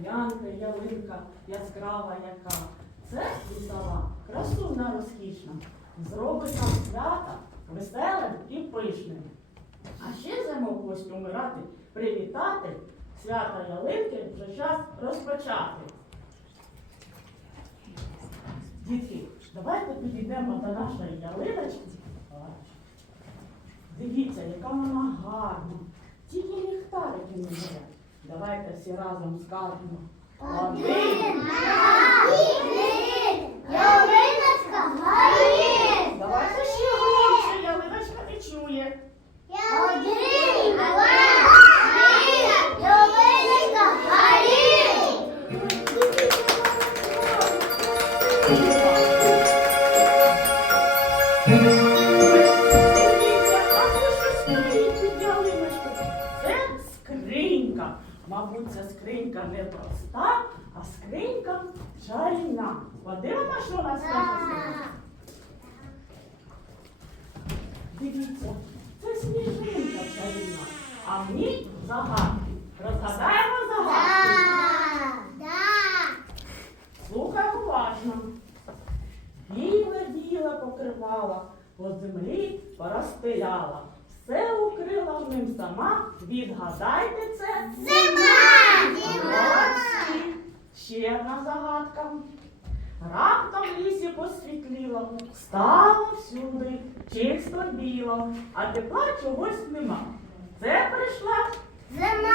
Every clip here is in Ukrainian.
гляньте, ялинка яскрава яка. Це лісова, красуна розкішна. Зробить нам свята веселим і пишним. А ще зиму гості умирати, привітати, свята ялинки вже час розпочати. Дітки, давайте підійдемо до нашої ялиночки. Дивіться, яка вона гарна. Тільки ліхтарики не бере. Давайте всі разом скажемо. Один. Ялиночка горить! Давайте ще громче, ялиночка не чує. Один, Мабуть, ця скринька не проста, а скринька чарівна. Подивимо, що у нас написано. Дивіться, це сніжинка чарівна, а в ній загадки. Розгадаємо загадки. Слухай уважно. Біле біле покривала, по землі порозстеляла. Все укрила в ним сама. Відгадайте це. Молодці. Ще одна загадка. Раптом в лісі посвітліло, стало всюди чисто біло, а тепла чогось нема. Це прийшла зима!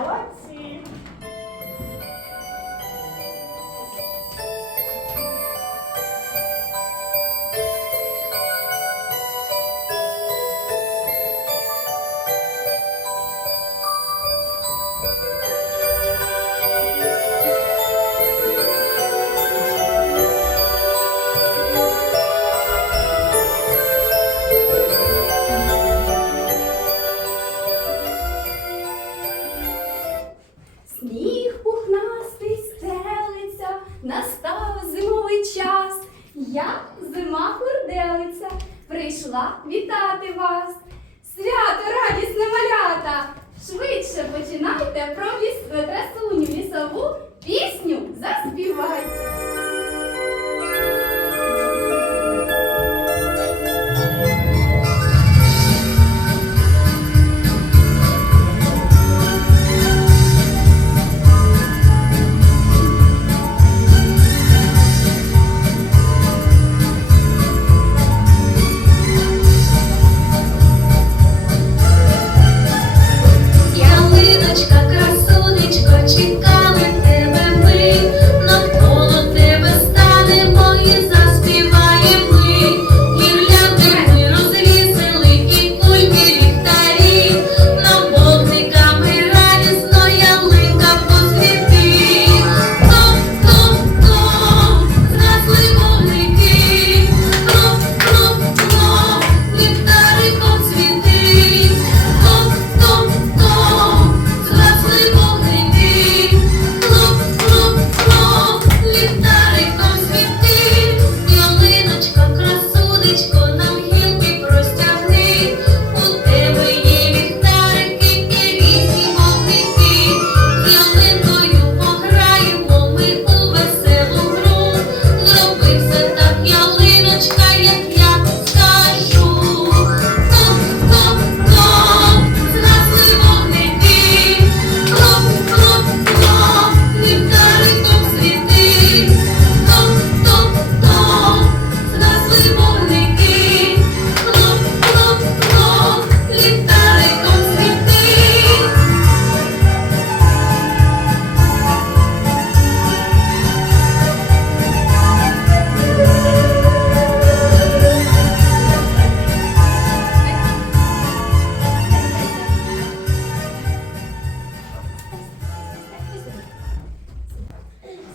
молодці.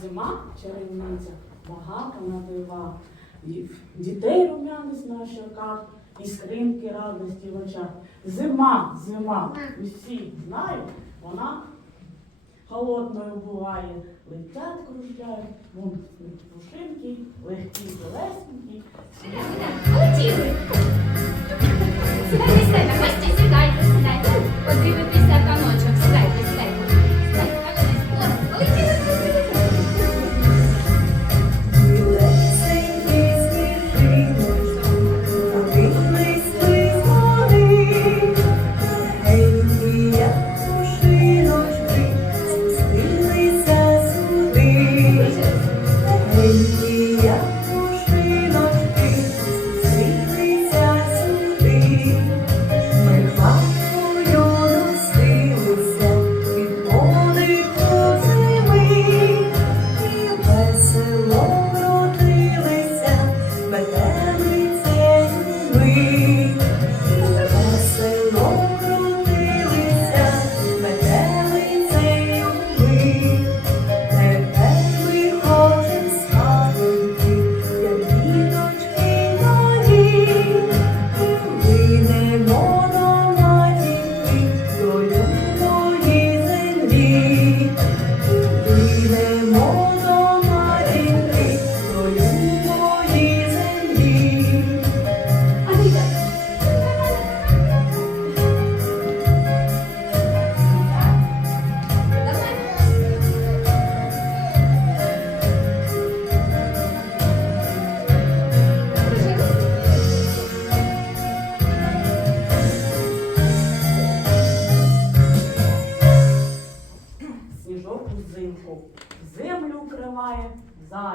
Зима чарівниця, багато на дива. І Дітей рум'янець на щоках, і скринки радості в очах. Зима, зима, усі знають, вона холодною буває. Летять, кружляють, вон пушинки, легкі, легесенькі. Полетіли. Сідайте, сідайте, гості, сідайте, сідайте. Подивитися таночок,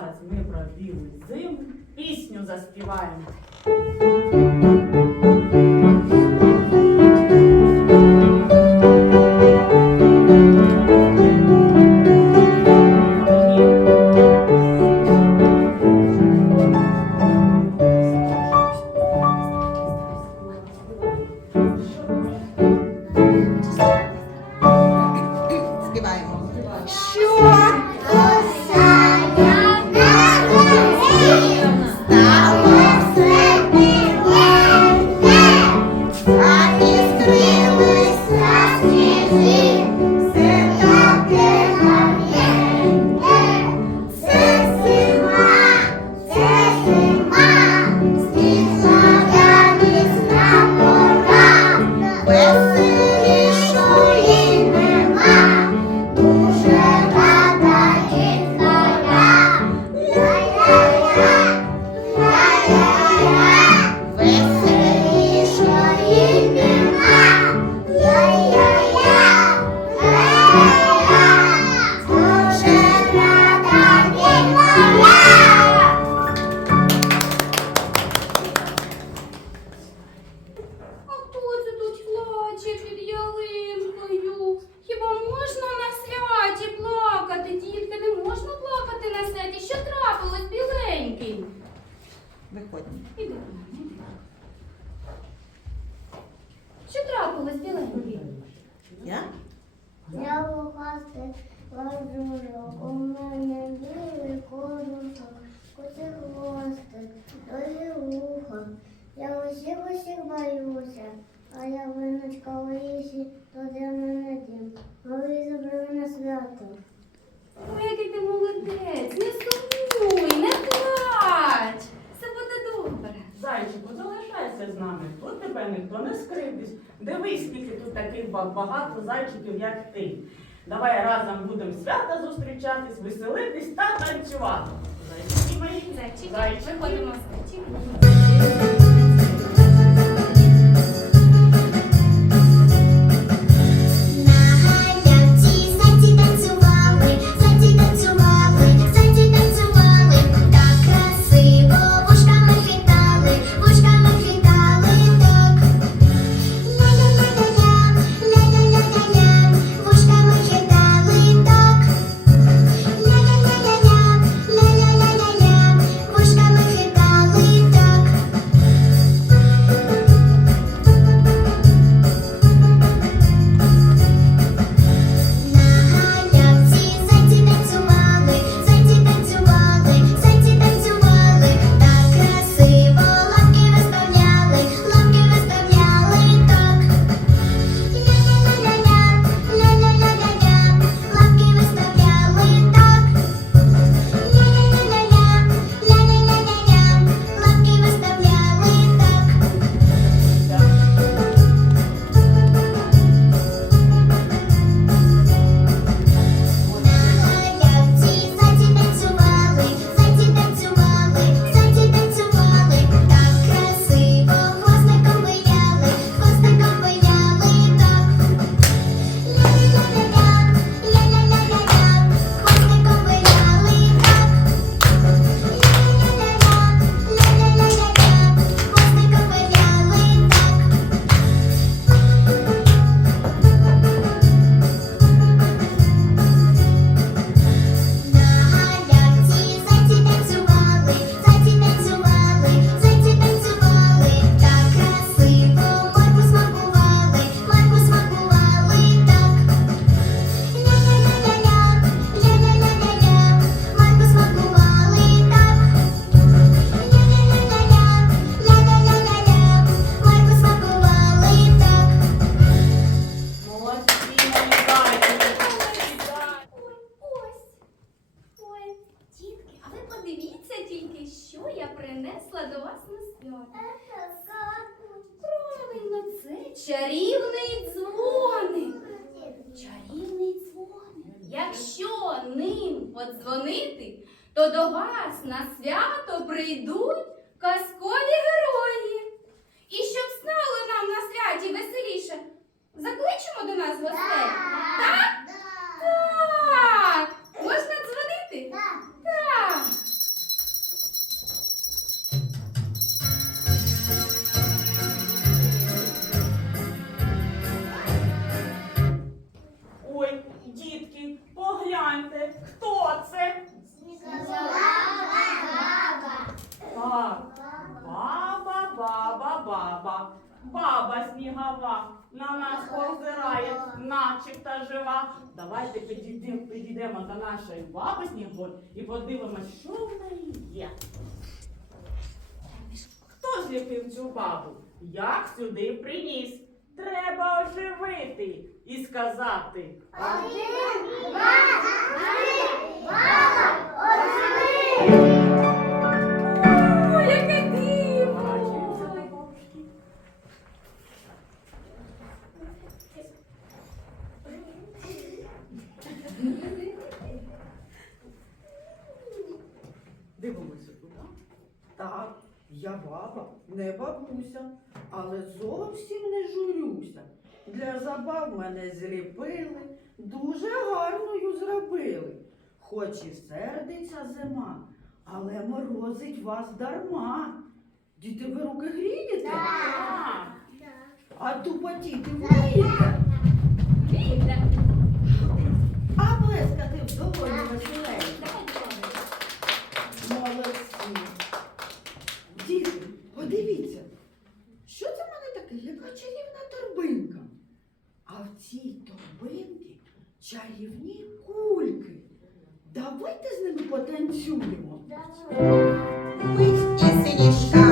зараз ми про білу зиму пісню заспіваємо. гратись, веселитись та танцювати. Зайчики мої. Зайчики. Виходимо з зайчиків. подзвонити, то до вас на свято прийдуть казкові герої. І щоб стало нам на святі веселіше, закличемо до нас гостей. Так? Так. Можна дзвонити? Так. Ой, підійдемо до нашої баби Снігур і подивимось, що в неї є. Хто зліпив цю бабу? Як сюди приніс? Треба оживити і сказати. Один, два, три, баба, оживи! Я баба, не бабуся, але зовсім не журюся. Для забав мене зліпили, дуже гарною зробили. Хоч і сердиться зима, але морозить вас дарма. Діти, ви руки грієте, Так. а тупотіти вмієте, Вийде. а плескати в долоні веселенько. Молодці. Діти, подивіться, що це в мене таке? Яка чарівна торбинка? А в цій торбинці чарівні кульки. Давайте з ними потанцюємо. Ми і синішками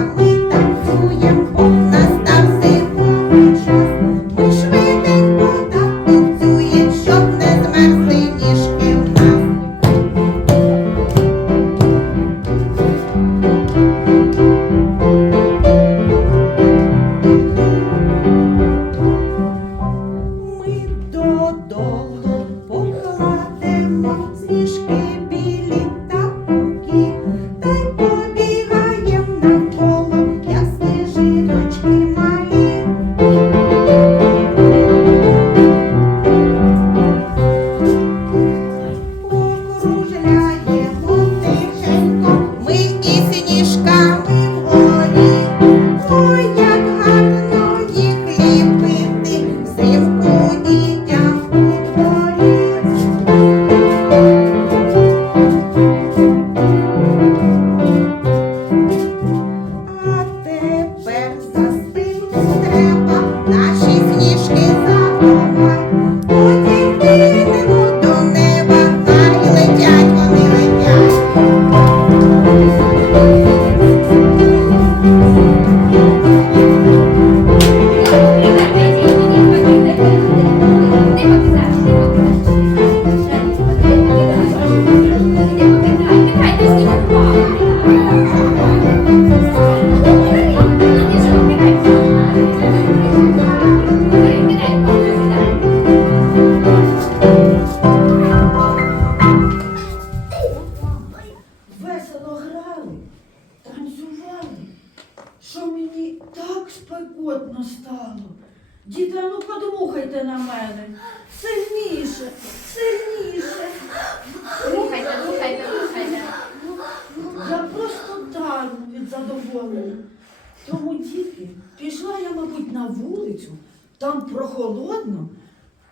Тому, пішла я, мабуть, на вулицю, там прохолодно,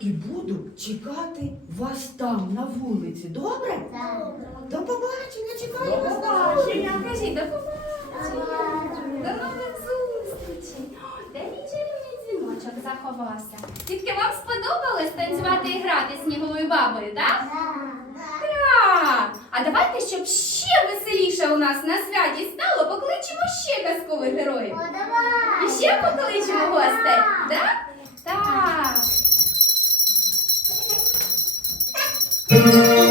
і буду чекати вас там, на вулиці. Добре? До побачення, чекаю До вас на побачення. Кажіть, до побачення. До нових зустрічей. Де мій чарівний дзвіночок заховався? Дітки, вам сподобалось танцювати і грати з сніговою бабою, так? Так! А давайте, щоб ще веселіше у нас на святі стало, покличемо ще казкових героїв. О, давай! І ще покличемо гостей, так? Так.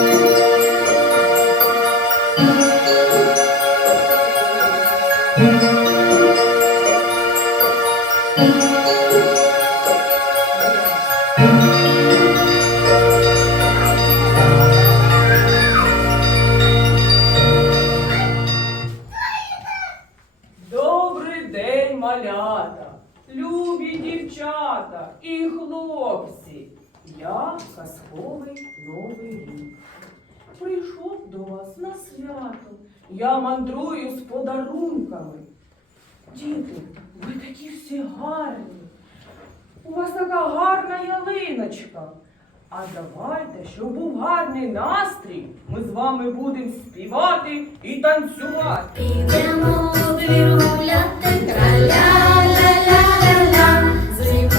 любі дівчата і хлопці. Я казковий новий рік. Прийшов до вас на свято. Я мандрую з подарунками. Діти, ви такі всі гарні. У вас така гарна ялиночка. А давайте, щоб був гарний настрій, ми з вами будемо співати і танцювати. Підемо двір гуляти, траля-ля-ля-ля-ля, трішки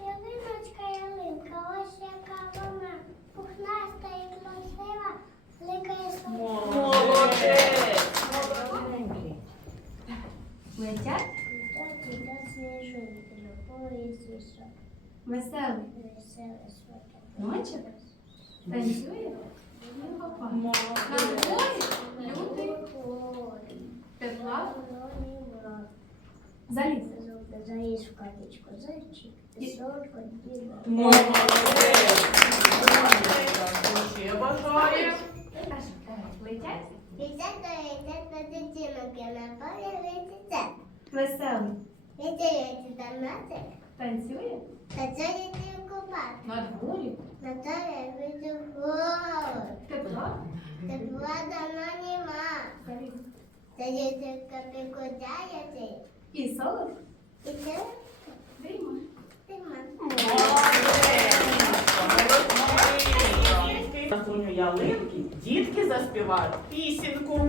Ялиночка, ялинка, ось яка вона, пухнаста і красива, ликає слова. Молодець! Летять Таті та сніжинки на поїзді що веселі. веселе своє. Ночі танцює. На дворі тепла заліз. Заїзд в катечку, зайчик, і сорок. Молодець! Хто ще бажає? Летять Дитятко йде до дитинок, я на полі летиться. веселі. Віддається до матик, Танцює та це йде купати. на дворі Наталя виду гору, тепла тепла давно нема. заліз. І солод і це дріма. тима. Красуню ялинки дітки заспівають пісеньку.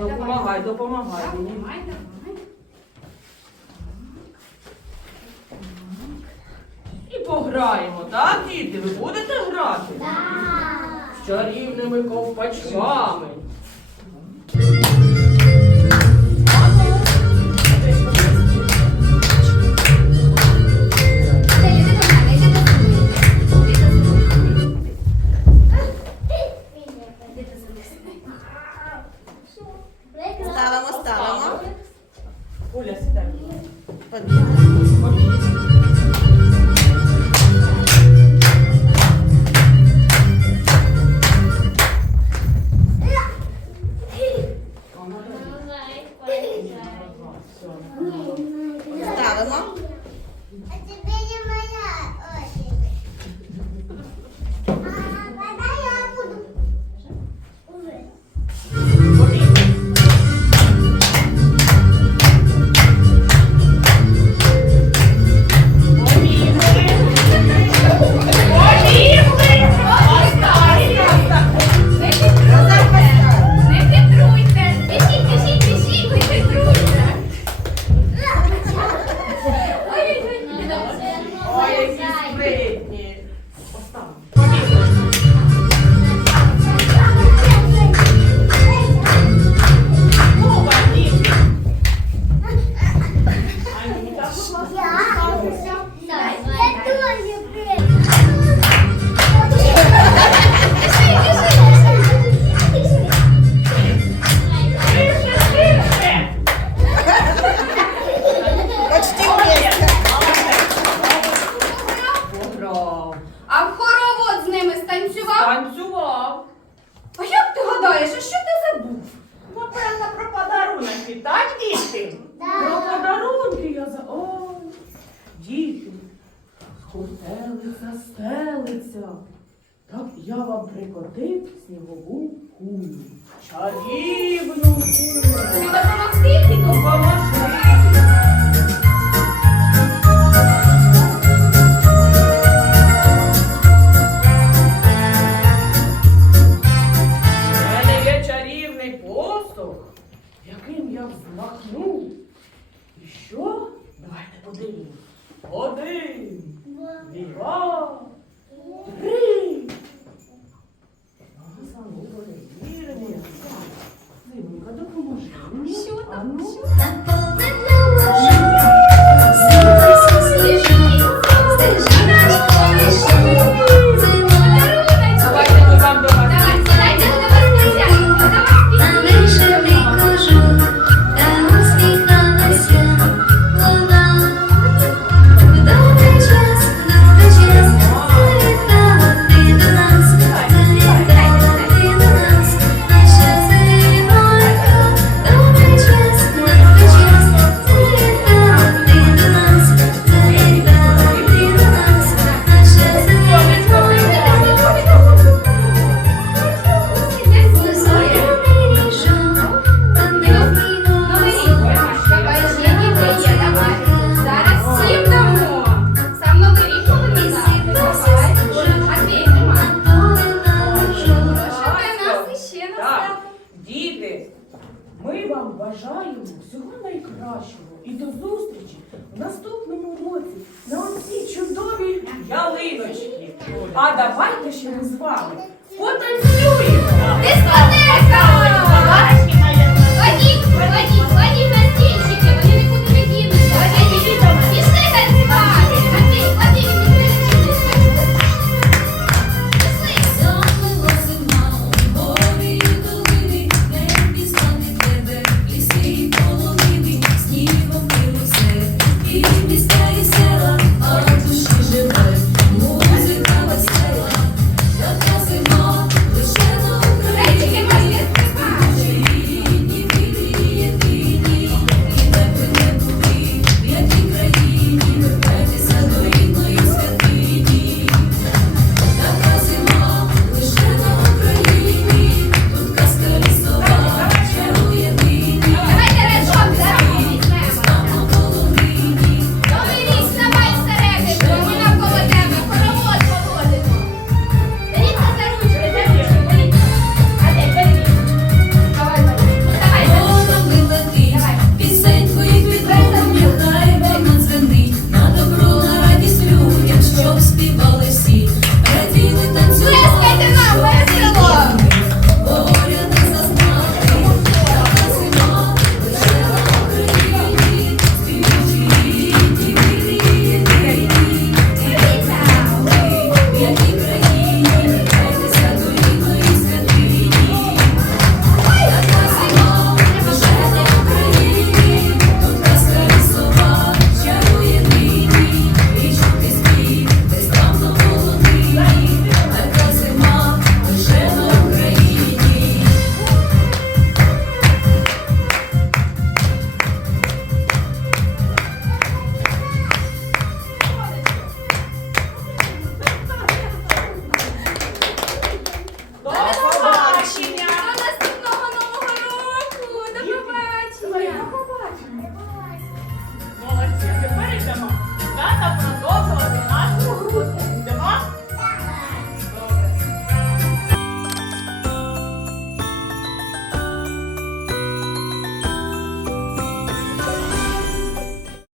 Допомагай, допомагай мені. Давай, давай. І пограємо, так, діти? Ви будете грати? З чарівними ковпачками. 쉬운다 쉬운다 А давайте ще ми з вами потанцюємо. Дискотека! Ходіть, ходіть!